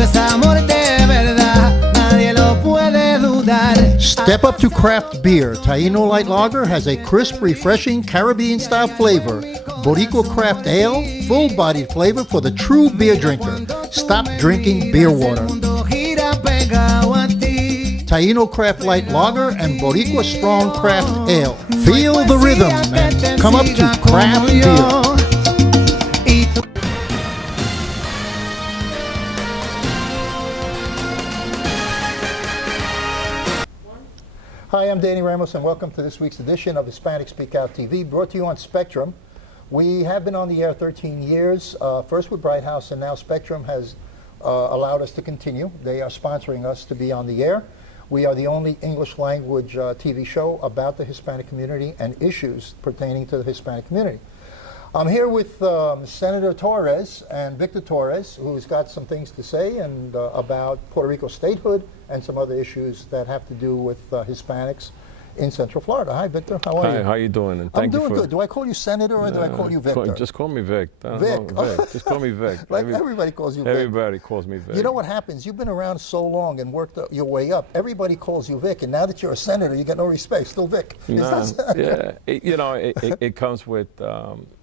esto es amor de verdad, nadie lo puede dudar. Step up to craft beer. Taino Light Lager has a crisp, refreshing Caribbean-style flavor. Boricua Craft Ale, full-bodied flavor for the true beer drinker. Stop drinking beer water. Taino Craft Light Lager and Boricua Strong Craft Ale. Feel the rhythm and come up to craft beer. Hi, I'm Danny Ramos, and welcome to this week's edition of Hispanic Speak Out TV, brought to you on Spectrum. We have been on the air 13 years, first with Bright House, and now Spectrum has allowed us to continue. They are sponsoring us to be on the air. We are the only English language TV show about the Hispanic community and issues pertaining to the Hispanic community. I'm here with Senator Torres and Victor Torres, who's got some things to say and about Puerto Rico statehood and some other issues that have to do with Hispanics in Central Florida. Hi, Victor. How are you? Hi, how you doing? And I'm doing good. Do I call you Senator or do I call you Victor? Just call me Vic. Vic. Just call me Vic. Like everybody calls you Vic. Everybody calls me Vic. You know what happens? You've been around so long and worked your way up. Everybody calls you Vic, and now that you're a senator, you get no respect. Still Vic. Yeah. It comes with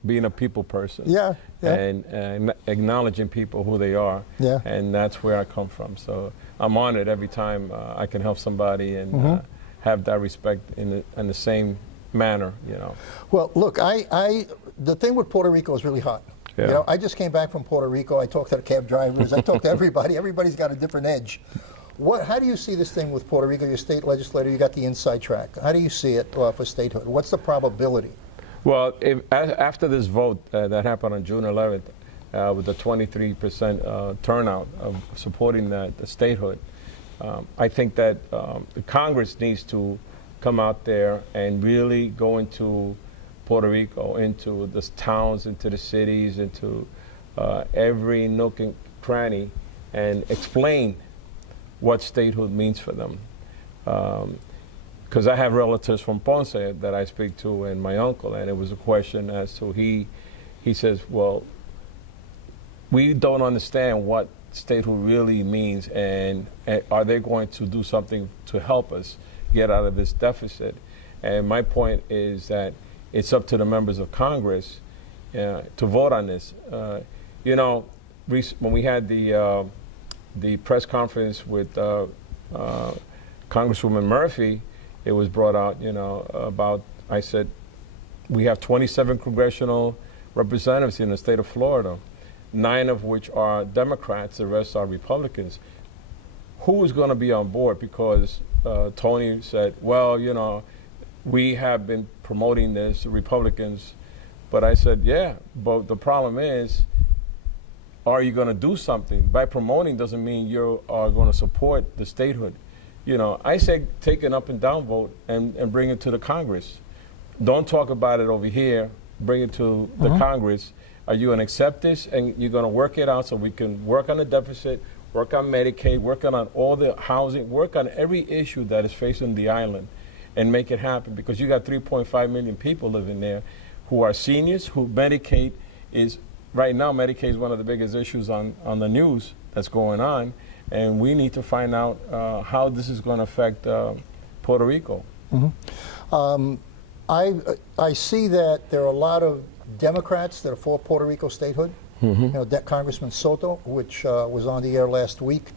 being a people person. Yeah. And acknowledging people who they are. Yeah. And that's where I come from. So I'm honored every time I can help somebody and have that respect in the same manner, you know. Well, look, the thing with Puerto Rico is really hot. Yeah. You know, I just came back from Puerto Rico. I talked to the cab drivers. I talked to everybody. Everybody's got a different edge. How do you see this thing with Puerto Rico? You're a state legislator. You got the inside track. How do you see it for statehood? What's the probability? Well, after this vote that happened on June 11th, with the 23% turnout of supporting the statehood, I think that Congress needs to come out there and really go into Puerto Rico, into the towns, into the cities, into every nook and cranny, and explain what statehood means for them. Because I have relatives from Ponce that I speak to, and my uncle, and it was a question as to he says, well, we don't understand what statehood really means, and are they going to do something to help us get out of this deficit? And my point is that it's up to the members of Congress to vote on this. You know, when we had the press conference with Congresswoman Murphy, it was brought out, you know, about, I said, we have 27 congressional representatives in the state of Florida, 9 of which are Democrats, the rest are Republicans. Who is going to be on board? Because Tony said, well, you know, we have been promoting this, the Republicans. But I said, yeah, but the problem is, are you going to do something? By promoting doesn't mean you are going to support the statehood. You know, I say take an up and down vote and bring it to the Congress. Don't talk about it over here, bring it to the Congress. Are you going to accept this and you're going to work it out so we can work on the deficit, work on Medicaid, work on all the housing, work on every issue that is facing the island and make it happen? Because you got 3.5 million people living there who are seniors, who Medicaid is, right now Medicaid is one of the biggest issues on the news that's going on. And we need to find out how this is going to affect Puerto Rico. I see that there are a lot of Democrats that are for Puerto Rico statehood. You know, Congressman Soto, which was on the air last week,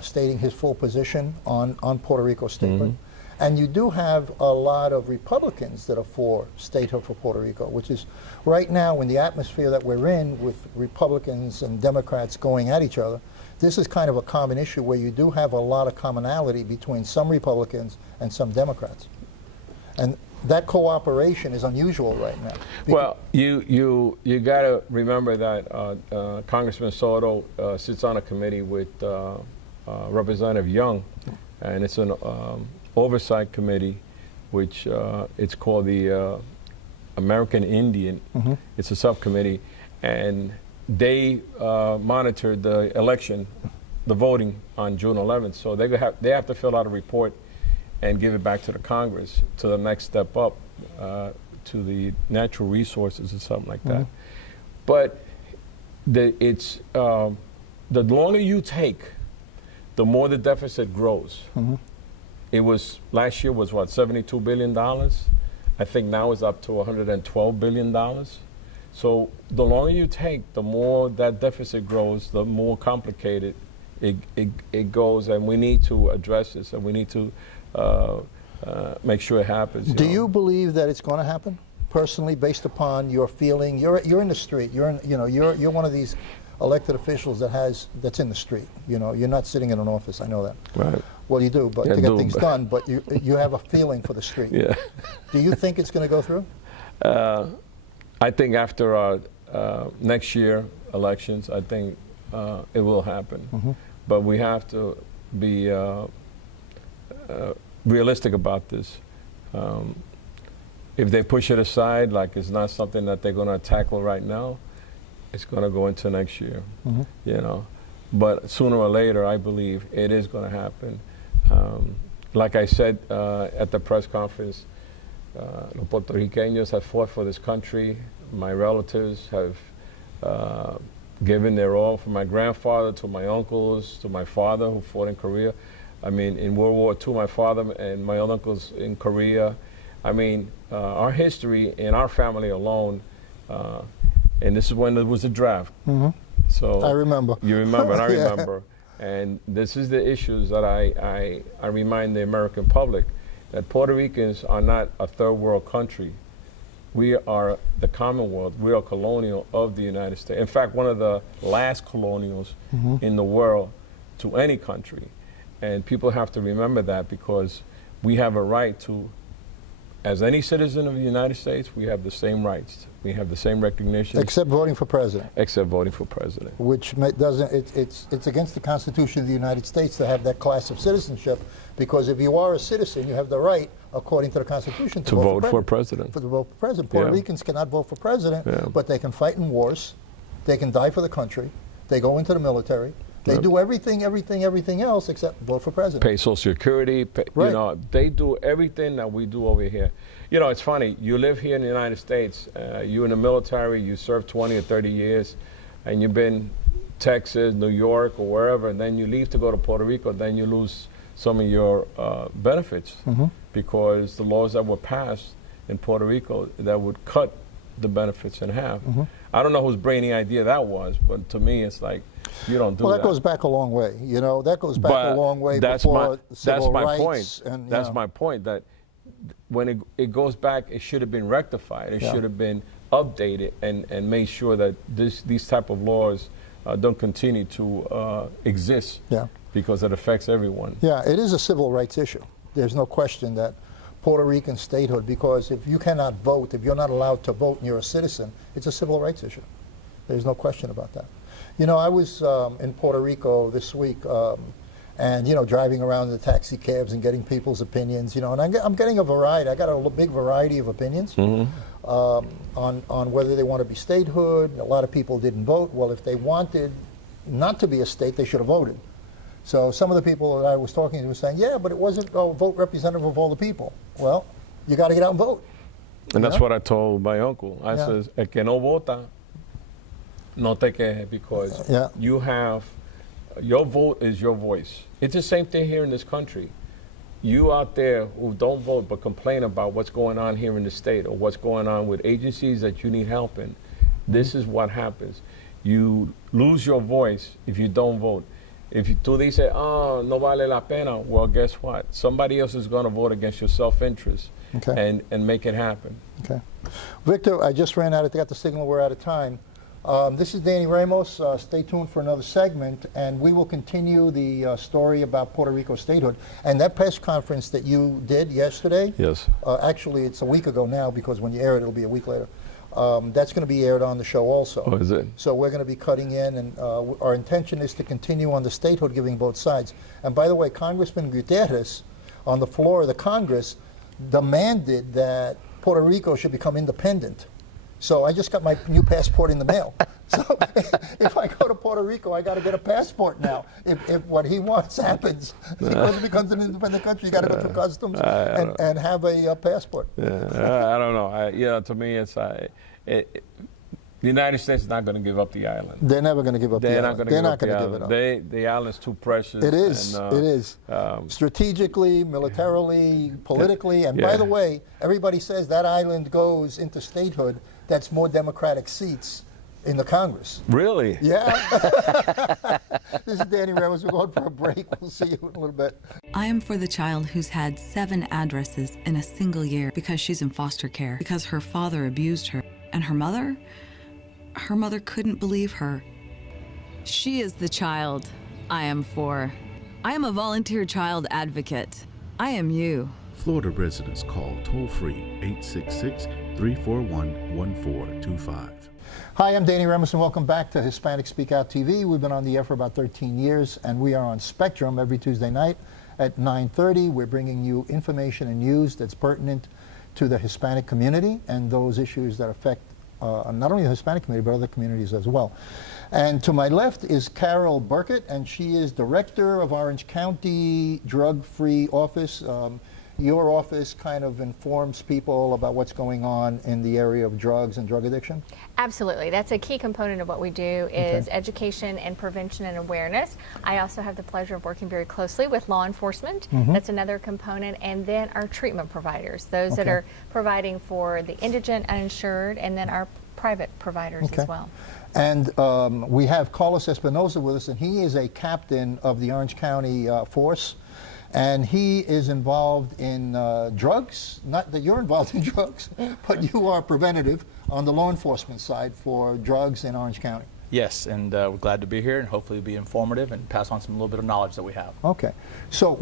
stating his full position on Puerto Rico statehood. And you do have a lot of Republicans that are for statehood for Puerto Rico, which is right now in the atmosphere that we're in with Republicans and Democrats going at each other. This is kind of a common issue where you do have a lot of commonality between some Republicans and some Democrats. And that cooperation is unusual right now. Well, you got to remember that Congressman Soto sits on a committee with Representative Young, and it's an oversight committee, which it's called the American Indian. It's a subcommittee, and they monitored the election, the voting on June 11th. So they have to fill out a report and give it back to the Congress to the next step up to the natural resources or something like that. But it's the longer you take, the more the deficit grows. It was, last year was what, $72 billion? I think now it's up to $112 billion. So the longer you take, the more that deficit grows, the more complicated it goes, and we need to address this, and we need to make sure it happens. Do you believe that it's going to happen? Personally, based upon your feeling, you're in the street. You're one of these elected officials that's in the street. You know, you're not sitting in an office. I know that. Right. Well, you do, but Yeah, to get things done. But you have a feeling for the street. Yeah. Do you think it's going to go through? I think after next year elections, I think it will happen. But we have to be realistic about this. If they push it aside, like it's not something that they're going to tackle right now, it's going to go into next year. You know, but sooner or later, I believe it is going to happen. Like I said at the press conference, los puertorriqueños have fought for this country. My relatives have given their all, from my grandfather to my uncles to my father who fought in Korea. I mean, in World War II, my father and my other uncles in Korea. I mean, our history in our family alone, and this is when there was a draft. So I remember. You remember, and I Yeah. remember. And this is the issues that I remind the American public, that Puerto Ricans are not a third world country. We are the Commonwealth. We are colonial of the United States. In fact, one of the last colonials in the world to any country. And people have to remember that, because we have a right to, as any citizen of the United States, we have the same rights. We have the same recognition. Except voting for president. Except voting for president. Which doesn't, it's against the Constitution of the United States to have that class of citizenship, because if you are a citizen, you have the right, according to the Constitution, To vote for president. To vote for president. Puerto Yeah. Ricans cannot vote for president, Yeah. but they can fight in wars, they can die for the country, they go into the military, they Yep. do everything else except vote for president. Pay Social Security, Right. you know, they do everything that we do over here. You know, it's funny, you live here in the United States, you're in the military, you serve 20 or 30 years, and you've been Texas, New York, or wherever, and then you leave to go to Puerto Rico, then you lose some of your benefits, because the laws that were passed in Puerto Rico that would cut the benefits in half. I don't know whose brainy idea that was, but to me it's like, you don't do Well, that. that goes back a long way. You know, that goes back But a long way that's before civil my rights. point. And, That's you know. my point, that when it goes back, it should have been rectified. It Yeah. should have been updated and made sure that these type of laws don't continue to exist, Yeah. because it affects everyone. Yeah, it is a civil rights issue. There's no question that Puerto Rican statehood, because if you cannot vote, if you're not allowed to vote and you're a citizen, it's a civil rights issue. There's no question about that. You know, I was in Puerto Rico this week, and, you know, driving around in the taxi cabs and getting people's opinions, you know, and I'm getting a variety. I got a big variety of opinions on whether they want to be statehood. A lot of people didn't vote. Well, if they wanted not to be a state, they should have voted. So some of the people that I was talking to were saying, yeah, but it wasn't a vote representative of all the people. Well, you got to get out and vote. And that's Yeah. what I told my uncle. I Yeah. says, el que no vota, no te quejes, because Yeah. you have, your vote is your voice. It's the same thing here in this country. You out there who don't vote but complain about what's going on here in the state, or what's going on with agencies that you need help in, this is what happens. You lose your voice if you don't vote. If you tú dices, oh, no vale la pena, well, guess what? Somebody else is going to vote against your self-interest, Okay. and make it happen. Okay. Victor, I just ran out. I got the signal. We're out of time. This is Danny Ramos. Stay tuned for another segment, and we will continue the story about Puerto Rico statehood. And that press conference that you did yesterday, Yes. actually it's a week ago now, because when you air it, it'll be a week later. That's going to be aired on the show also. Oh, is it? So we're going to be cutting in, and our intention is to continue on the statehood, giving both sides. And by the way, Congressman Gutierrez, on the floor of the Congress, demanded that Puerto Rico should become independent. So I just got my new passport in the mail. So if I go to Puerto Rico, I got to get a passport now. If what he wants happens, because it becomes an independent country, you got to go through customs and have a passport. Yeah, I don't know. To me, it's The United States is not going to give up the island. They're never going to give up the They're island. not They're going not to going to give give up it the up. island. The island's too precious. It is. And, It is. Strategically, militarily, politically, and by the way, everybody says that island goes into statehood that's more Democratic seats in the Congress. Really? Yeah. This is Danny Ramos. We're going for a break. We'll see you in a little bit. I am for the child who's had 7 addresses in a single year because she's in foster care, because her father abused her. And her mother couldn't believe her. She is the child I am for. I am a volunteer child advocate. I am you. Florida residents call toll-free 866-341-1425. Hi, I'm Danny Ramos, and welcome back to Hispanic Speak Out TV. We've been on the air for about 13 years, and we are on Spectrum every Tuesday night at 9:30. We're bringing you information and news that's pertinent to the Hispanic community and those issues that affect not only the Hispanic community, but other communities as well. And to my left is Carol Burkett, and she is Director of Orange County Drug-Free Office. Your office kind of informs people about what's going on in the area of drugs and drug addiction? Absolutely. That's a key component of what we do is education and prevention and awareness. I also have the pleasure of working very closely with law enforcement. That's another component. And then our treatment providers, those that are providing for the indigent, uninsured, and then our private providers as well. And we have Carlos Espinosa with us, and he is a captain of the Orange County force. And he is involved in drugs, not that you're involved in drugs, but you are preventative on the law enforcement side for drugs in Orange County. Yes, and we're glad to be here and hopefully be informative and pass on some little bit of knowledge that we have. Okay. So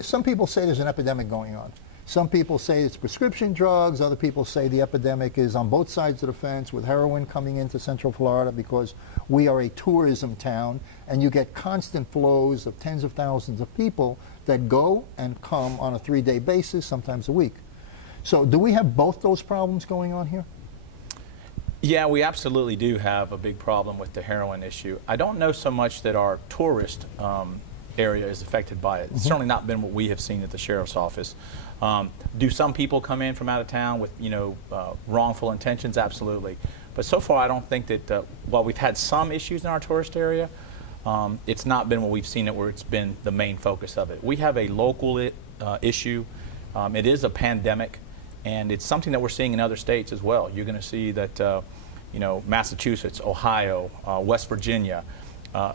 some people say there's an epidemic going on. Some people say it's prescription drugs. Other people say the epidemic is on both sides of the fence with heroin coming into Central Florida because we are a tourism town and you get constant flows of tens of thousands of people that go and come on a 3-day basis, sometimes a week. So do we have both those problems going on here? Yeah, we absolutely do have a big problem with the heroin issue. I don't know so much that our tourist area is affected by it. It's certainly not been what we have seen at the sheriff's office. Do some people come in from out of town with, wrongful intentions? Absolutely. But so far, I don't think that while we've had some issues in our tourist area, it's not been what we've seen it where it's been the main focus of it. We have a local issue. It is a pandemic, and it's something that we're seeing in other states as well. You're going to see that, Massachusetts, Ohio, West Virginia,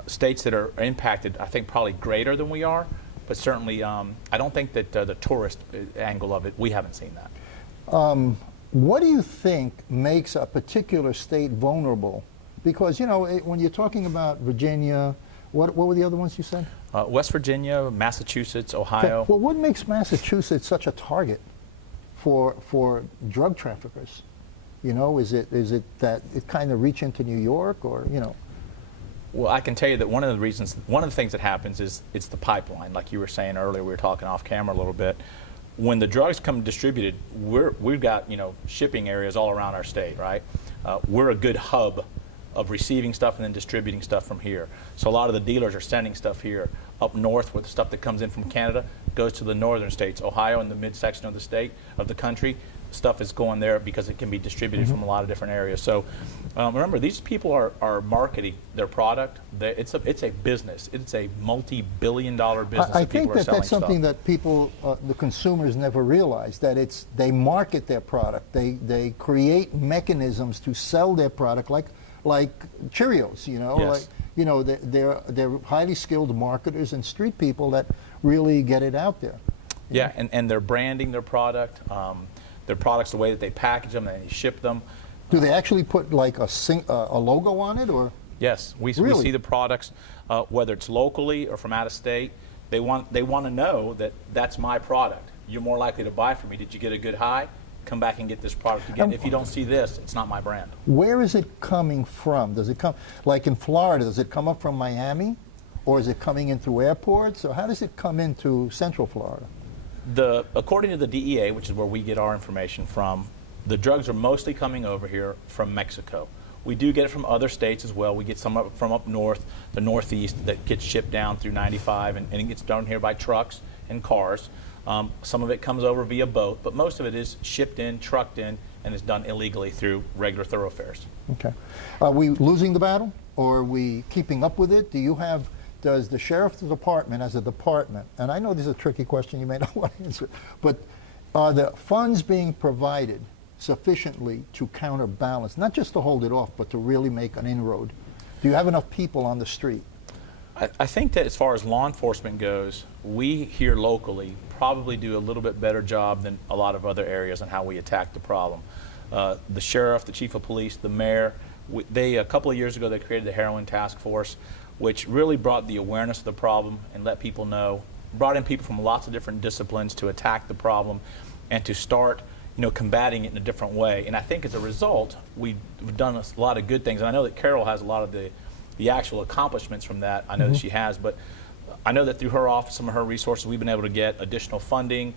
states that are impacted, I think, probably greater than we are. But certainly, I don't think that the tourist angle of it, we haven't seen that. What do you think makes a particular state vulnerable? Because, when you're talking about Virginia, what were the other ones you said? West Virginia, Massachusetts, Ohio. Well, what makes Massachusetts such a target for drug traffickers? Is it that it kind of reach into New York or, Well, I can tell you that one of the things that happens is it's the pipeline. Like you were saying earlier, we were talking off camera a little bit. When the drugs come distributed, we've got shipping areas all around our state, right? We're a good hub of receiving stuff and then distributing stuff from here. So a lot of the dealers are sending stuff here up north with the stuff that comes in from Canada goes to the northern states, Ohio and the midsection of the country. Stuff is going there because it can be distributed from a lot of different areas. So remember, these people are marketing their product. It's a business. It's a multi-billion-dollar business. I think that's something that people, the consumers, never realize, that they market their product. They create mechanisms to sell their product like Cheerios, Yes. they're highly skilled marketers and street people that really get it out there. Yeah, and they're branding their product. Their products, the way that they package them and they ship them. Do they actually put like a logo on it, or? Yes, we Really? see the products, whether it's locally or from out of state. They want to know that that's my product. You're more likely to buy from me. Did you get a good high? Come back and get this product again. If you don't see this, it's not my brand. Where is it coming from? Does it come, like in Florida, does it come up from Miami? Or is it coming in through airports? Or how does it come into Central Florida? According to the DEA, which is where we get our information from, the drugs are mostly coming over here from Mexico. We do get it from other states as well. We get some from up north, the Northeast, that gets shipped down through 95, and it gets done here by trucks and cars. Some of it comes over via boat, but most of it is shipped in, trucked in, and is done illegally through regular thoroughfares. Okay. Are we losing the battle, or are we keeping up with it? Does the sheriff's department, as a department, and I know this is a tricky question, you may not want to answer it, but are the funds being provided sufficiently to counterbalance, not just to hold it off, but to really make an inroad? Do you have enough people on the street? I think that as far as law enforcement goes, we here locally probably do a little bit better job than a lot of other areas on how we attack the problem. The sheriff, the chief of police, the mayor, a couple of years ago they created the heroin task force, which really brought the awareness of the problem and let people know, brought in people from lots of different disciplines to attack the problem and to start combating it in a different way. And I think as a result, we've done a lot of good things. And I know that Carol has a lot of the actual accomplishments from that. I know that she has, but I know that through her office, some of her resources, we've been able to get additional funding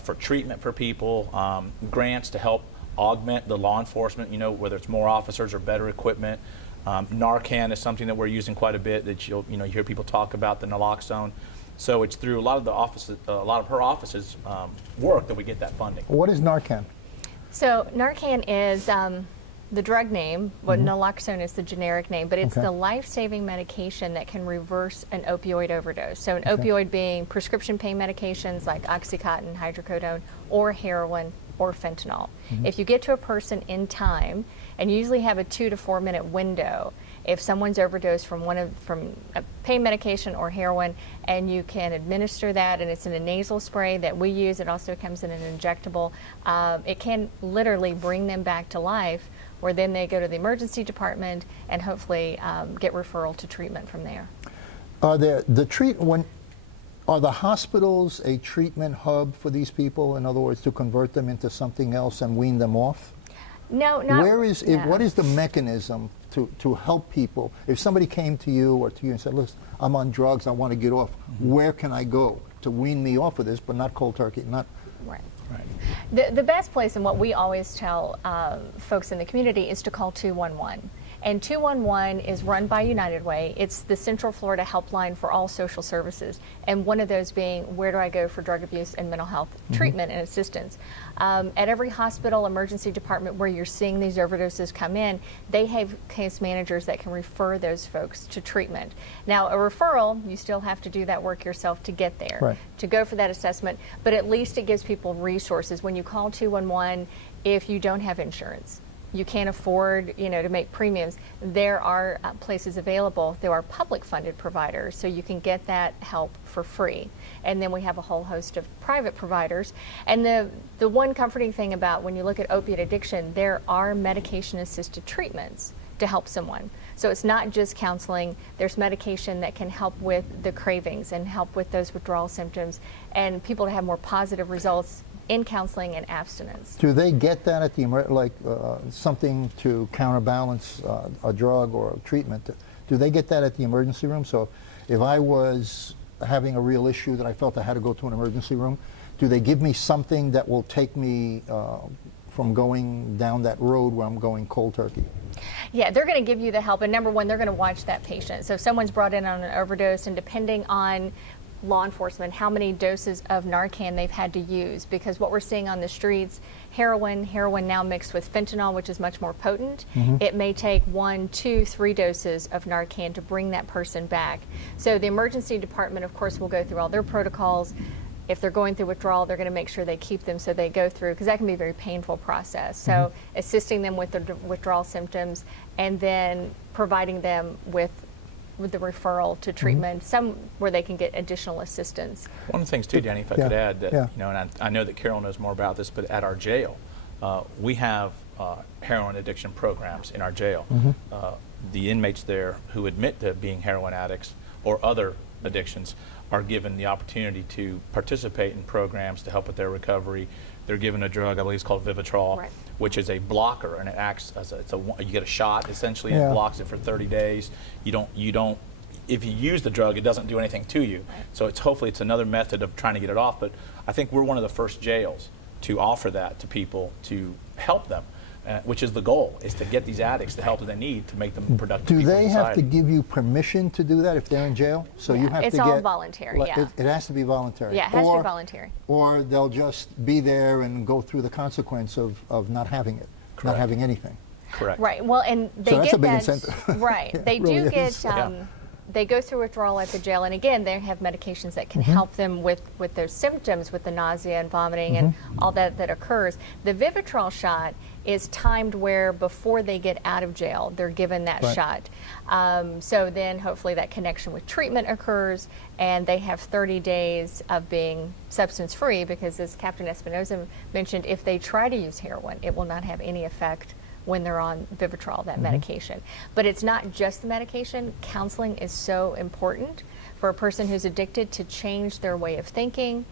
for treatment for people, grants to help augment the law enforcement, whether it's more officers or better equipment. Narcan is something that we're using quite a bit that you hear people talk about, the naloxone. So it's through a lot of her office's work that we get that funding. What is Narcan? So Narcan is the drug name, but naloxone is the generic name, but it's the life-saving medication that can reverse an opioid overdose. So an opioid being prescription pain medications like Oxycontin, hydrocodone, or heroin, or fentanyl. If you get to a person in time, and you usually have a 2 to 4 minute window, if someone's overdosed from a pain medication or heroin, and you can administer that, and it's in a nasal spray that we use, it also comes in an injectable, it can literally bring them back to life, where then they go to the emergency department and hopefully get referral to treatment from there. Are the hospitals a treatment hub for these people? In other words, to convert them into something else and wean them off? No, not. What is the mechanism to help people? If somebody came to you or to you and said, listen, I'm on drugs, I want to get off, where can I go to wean me off of this, but not cold turkey, not... Right. The best place, and what we always tell folks in the community, is to call 211. And 211 is run by United Way. It's the Central Florida helpline for all social services, and one of those being, where do I go for drug abuse and mental health treatment and assistance? At every hospital, emergency department where you're seeing these overdoses come in, they have case managers that can refer those folks to treatment. Now, a referral, you still have to do that work yourself to get there, to go for that assessment, but at least it gives people resources. When you call 211, if you don't have insurance, you can't afford, to make premiums, there are places available. There are public funded providers, so you can get that help for free. And then we have a whole host of private providers. And the one comforting thing about when you look at opiate addiction, there are medication assisted treatments to help someone. So it's not just counseling, there's medication that can help with the cravings and help with those withdrawal symptoms, and people to have more positive results in counseling and abstinence. Do they get that at the something to counterbalance a drug or a treatment? Do they get that at the emergency room? So if I was having a real issue that I felt I had to go to an emergency room, do they give me something that will take me from going down that road where I'm going cold turkey? Yeah, they're going to give you the help, and number one, they're going to watch that patient. So if someone's brought in on an overdose, and depending on law enforcement, how many doses of Narcan they've had to use, because what we're seeing on the streets, heroin now mixed with fentanyl, which is much more potent, it may take 1, 2, 3 doses of Narcan to bring that person back. So the emergency department, of course, will go through all their protocols. If they're going through withdrawal, they're going to make sure they keep them so they go through, because that can be a very painful process. So assisting them with the withdrawal symptoms, and then providing them with the referral to treatment, some where they can get additional assistance. One of the things too, Danny, if I could add that, and I know that Carol knows more about this, but at our jail, we have heroin addiction programs in our jail. The inmates there who admit to being heroin addicts or other addictions are given the opportunity to participate in programs to help with their recovery. They're given a drug, I believe it's called Vivitrol, which is a blocker, and it acts as you get a shot essentially, and it blocks it for 30 days. You don't. If you use the drug, it doesn't do anything to you. So hopefully it's another method of trying to get it off. But I think we're one of the first jails to offer that to people to help them. which is the goal, is to get these addicts the help that they need to make them productive Do people in they have to society. give you permission to do that if they're in jail? So you have it's to all get voluntary, like, yeah. It has to be voluntary. Yeah, it has to be voluntary. Or they'll just be there and go through the consequence of not having it, not Correct. having anything. Correct. Right. Well, and they So that's get a big that. incentive. Right. Yeah, They it really do is. get. They go through withdrawal at the jail, and again, they have medications that can help them with those symptoms, with the nausea and vomiting and all that occurs. The Vivitrol shot is timed where before they get out of jail, they're given that Right. shot. So then hopefully that connection with treatment occurs, and they have 30 days of being substance free, because as Captain Espinoza mentioned, if they try to use heroin, it will not have any effect when they're on Vivitrol, that medication. But it's not just the medication. Counseling is so important for a person who's addicted to change their way of thinking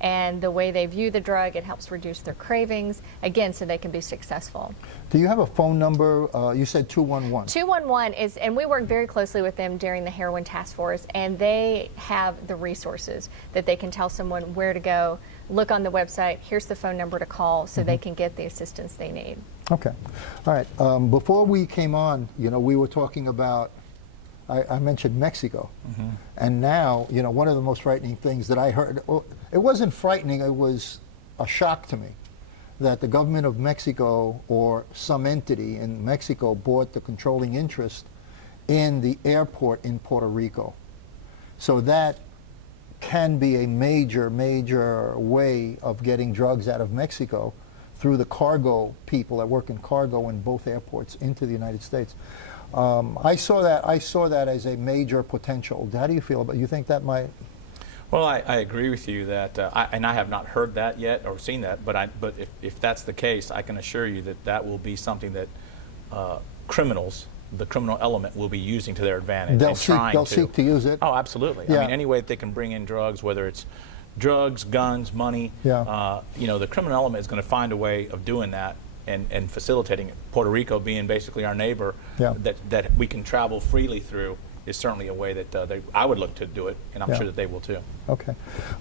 and the way they view the drug. It helps reduce their cravings, again, so they can be successful. Do you have a phone number? You said 211. 211 is, and we work very closely with them during the heroin task force, and they have the resources that they can tell someone where to go, look on the website, here's the phone number to call, so they can get the assistance they need. Okay. All right. Before we came on, we were talking about, I mentioned Mexico. And now, one of the most frightening things that I heard, well, it wasn't frightening, it was a shock to me, that the government of Mexico or some entity in Mexico bought the controlling interest in the airport in Puerto Rico. So that can be a major, major way of getting drugs out of Mexico through the cargo people that work in cargo in both airports into the United States. I saw that as a major potential. How do you feel about it? You think that might? Well, I agree with you that, and I have not heard that yet or seen that, but if that's the case, I can assure you that that will be something that criminals, the criminal element, will be using to their advantage. They'll seek to use it. Oh, absolutely. Yeah. I mean, any way that they can bring in drugs, whether it's drugs, guns, money, Yeah. the criminal element is going to find a way of doing that and facilitating it. Puerto Rico being basically our neighbor, Yeah. that we can travel freely through, is certainly a way that I would look to do it, and I'm Yeah. sure that they will too. Okay.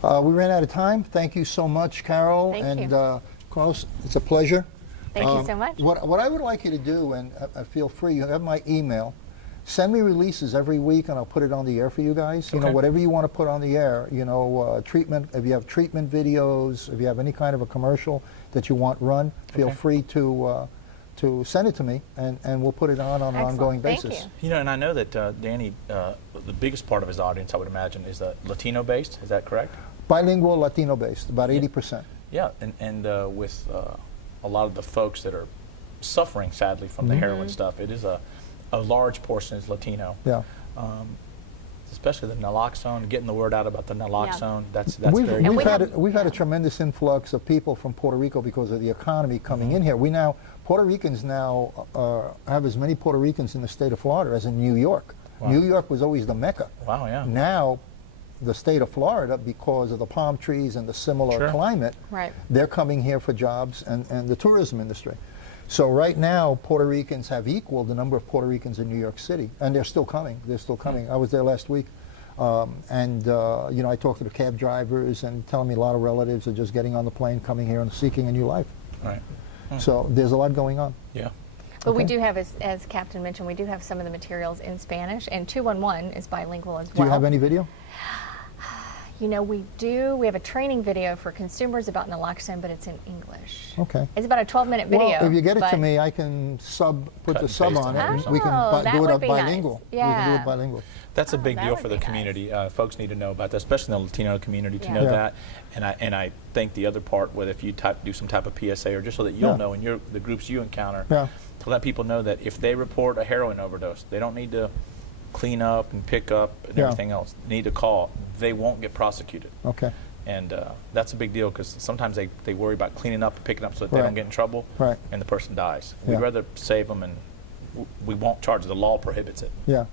We ran out of time. Thank you so much, Carol. Thank and Carlos, it's a pleasure. Thank you so much. What I would like you to do, and feel free, you have my email, send me releases every week and I'll put it on the air for you guys. Okay. Whatever you want to put on the air, treatment, if you have treatment videos, if you have any kind of a commercial that you want run, feel Okay. free to send it to me and we'll put it on an Excellent. ongoing Thank basis. you. And I know that Danny, the biggest part of his audience, I would imagine, is Latino-based. Is that correct? Bilingual, Latino-based, about 80%. Yeah, and with a lot of the folks that are suffering, sadly, from the heroin stuff, it is a large portion is Latino. Yeah. Especially the naloxone, getting the word out about the naloxone. That's We've very we've had a tremendous influx of people from Puerto Rico because of the economy coming in here. Puerto Ricans now have as many Puerto Ricans in the state of Florida as in New York. Wow. New York was always the Mecca. Wow, yeah. Now, the state of Florida, because of the palm trees and the similar Sure. climate, Right. they're coming here for jobs and the tourism industry. So right now, Puerto Ricans have equaled the number of Puerto Ricans in New York City, and they're still coming. They're still coming. I was there last week, I talked to the cab drivers and telling me a lot of relatives are just getting on the plane, coming here and seeking a new life. Right. So there's a lot going on. Yeah. But we Okay. do have, as Captain mentioned, we do have some of the materials in Spanish, and 211 is bilingual as well. Do you have any video? We do. We have a training video for consumers about naloxone, but it's in English. Okay. It's about a 12-minute video. Well, if you get it to but- me, I can put Cut the and sub paste on it it, or and something. we can that do it would up be nice. bilingual. We can do Yeah. it bilingual. That's a big that deal would for the be nice. community. Folks need to know about that, especially in the Latino community, to Yeah. know Yeah. that. And I think the other part, whether if you do some type of PSA or just so that you'll Yeah. know in the groups you encounter, Yeah. to let people know that if they report a heroin overdose, they don't need to clean up and pick up and Yeah. everything else. They need to call. They won't get prosecuted. Okay. And that's a big deal because sometimes they worry about cleaning up and picking up so that they Right. don't get in trouble, Right. and the person dies. Yeah. We'd rather save them, and we won't charge. The law prohibits it. Yeah.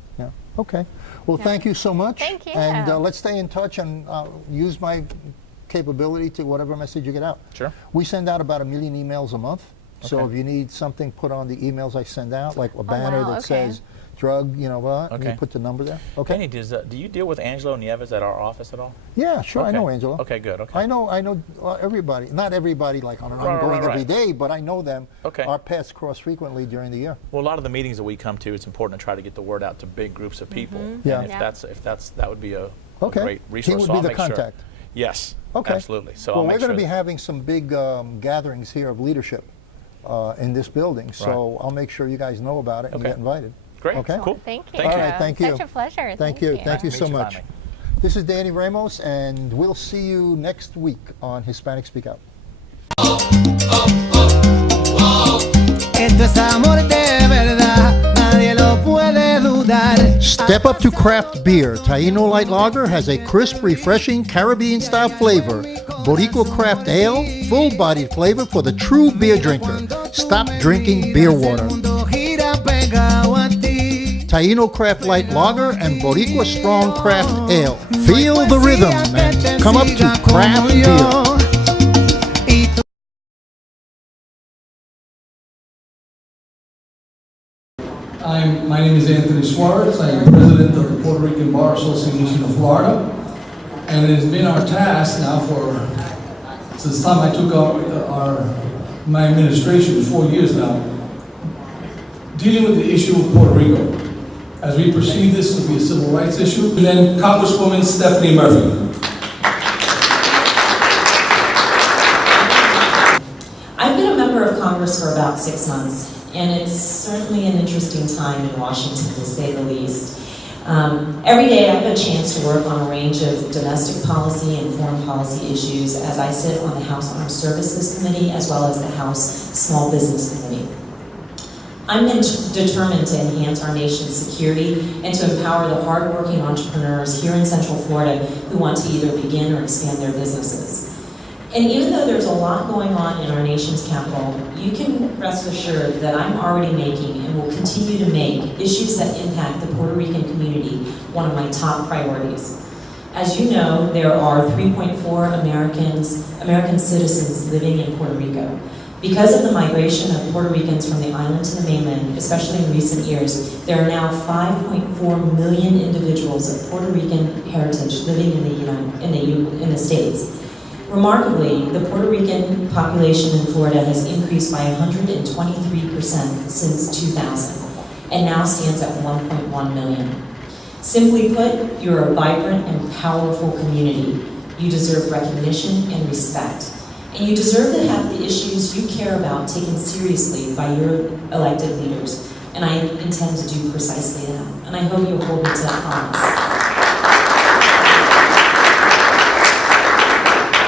Okay. Well, thank you so much. Thank you. And let's stay in touch and use my capability to whatever message you get out. Sure. We send out about 1 million emails a month. So Okay. if you need something put on the emails I send out, like a banner wow, that okay. says drug, you know what? Okay. You put the number there. Okay. Penny, do you deal with Angelo Nieves at our office at all? Yeah, sure. I Okay. know Angelo. Okay, good. Okay. I know everybody. Not everybody like on an Right, ongoing right. every day, but I know them. Okay. Our paths cross frequently during the year. Well, a lot of the meetings that we come to, it's important to try to get the word out to big groups of people. Yeah. And if that's that would be a Okay. great He resource. would So be I'll the make sure. contact. Yes. Okay. Absolutely. So Well, I'll we're make going to sure be having some big gatherings here of leadership in this building, so I'll make sure you guys know about it and Okay. get invited. Great. Okay. Cool. Thank you. Thank All right, thank you. Such a pleasure. Thank you. Thank you Nice so to meet you much. finally. This is Danny Ramos, and we'll see you next week on Hispanic Speak Out. Esto es amor de verdad, nadie lo puede dudar. Step up to craft beer. Taino Light Lager has a crisp, refreshing Caribbean-style flavor. Boricua Craft Ale, full-bodied flavor for the true beer drinker. Stop drinking beer water. Mundo gira pegado a ti. Taino Craft Light Lager and Boricua Strong Craft Ale. Feel the rhythm and come up to craft beer. My name is Anthony Suarez. I am president of the Puerto Rican Bar Association of Florida. And it has been our task now since the time I took up my administration, 4 years now, dealing with the issue of Puerto Rico. As we perceive this to be a civil rights issue. And then Congresswoman Stephanie Murphy. I've been a member of Congress for about 6 months. And it's certainly an interesting time in Washington, to say the least. Every day I have a chance to work on a range of domestic policy and foreign policy issues as I sit on the House Armed Services Committee as well as the House Small Business Committee. I'm determined to enhance our nation's security and to empower the hardworking entrepreneurs here in Central Florida who want to either begin or expand their businesses. And even though there's a lot going on in our nation's capital, you can rest assured that I'm already making and will continue to make issues that impact the Puerto Rican community one of my top priorities. As you know, there are 3.4 American citizens living in Puerto Rico. Because of the migration of Puerto Ricans from the island to the mainland, especially in recent years, there are now 5.4 million individuals of Puerto Rican heritage living in the States. Remarkably, the Puerto Rican population in Florida has increased by 123% since 2000, and now stands at 1.1 million. Simply put, you're a vibrant and powerful community. You deserve recognition and respect. And you deserve to have the issues you care about taken seriously by your elected leaders. And I intend to do precisely that. And I hope you'll hold me to that promise.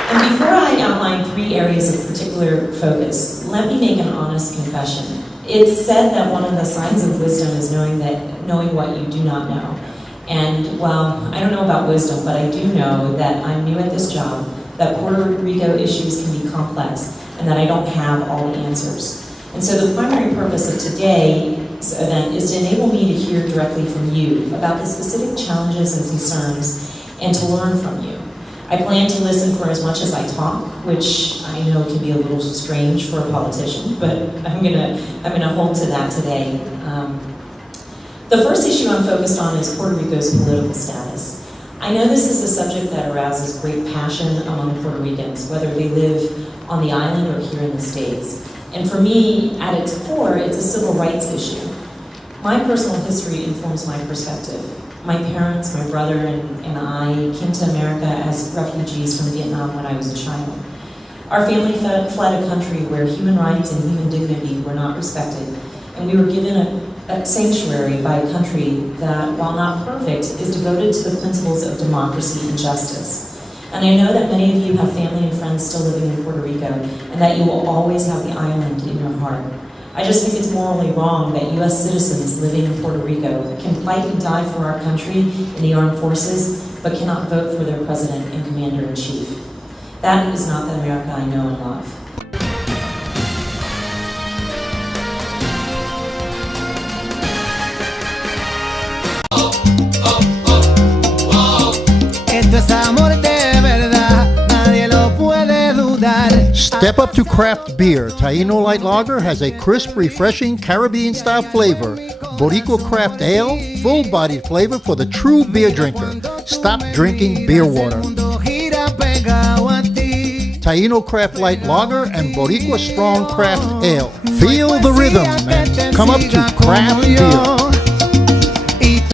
And before I outline 3 areas of particular focus, let me make an honest confession. It's said that one of the signs of wisdom is knowing what you do not know. And while I don't know about wisdom, but I do know that I'm new at this job, that Puerto Rico issues can be complex, and that I don't have all the answers. And so the primary purpose of today's event is to enable me to hear directly from you about the specific challenges and concerns, and to learn from you. I plan to listen for as much as I talk, which I know can be a little strange for a politician, but I'm gonna hold to that today. The first issue I'm focused on is Puerto Rico's political status. I know this is a subject that arouses great passion among Puerto Ricans, whether they live on the island or here in the States. And for me, at its core, it's a civil rights issue. My personal history informs my perspective. My parents, my brother, and I came to America as refugees from Vietnam when I was a child. Our family fled a country where human rights and human dignity were not respected, and we were given a sanctuary by a country that, while not perfect, is devoted to the principles of democracy and justice. And I know that many of you have family and friends still living in Puerto Rico, and that you will always have the island in your heart. I just think it's morally wrong that U.S. citizens living in Puerto Rico can fight and die for our country in the armed forces, but cannot vote for their president and commander-in-chief. That is not the America I know and love. Esto es amor de verdad, nadie lo puede dudar. Step up to craft beer. Taino Light Lager has a crisp, refreshing Caribbean-style flavor. Boricua Craft Ale, full-bodied flavor for the true beer drinker. Stop drinking beer water. Taino Craft Light Lager and Boricua Strong Craft Ale. Feel the rhythm and come up to craft beer.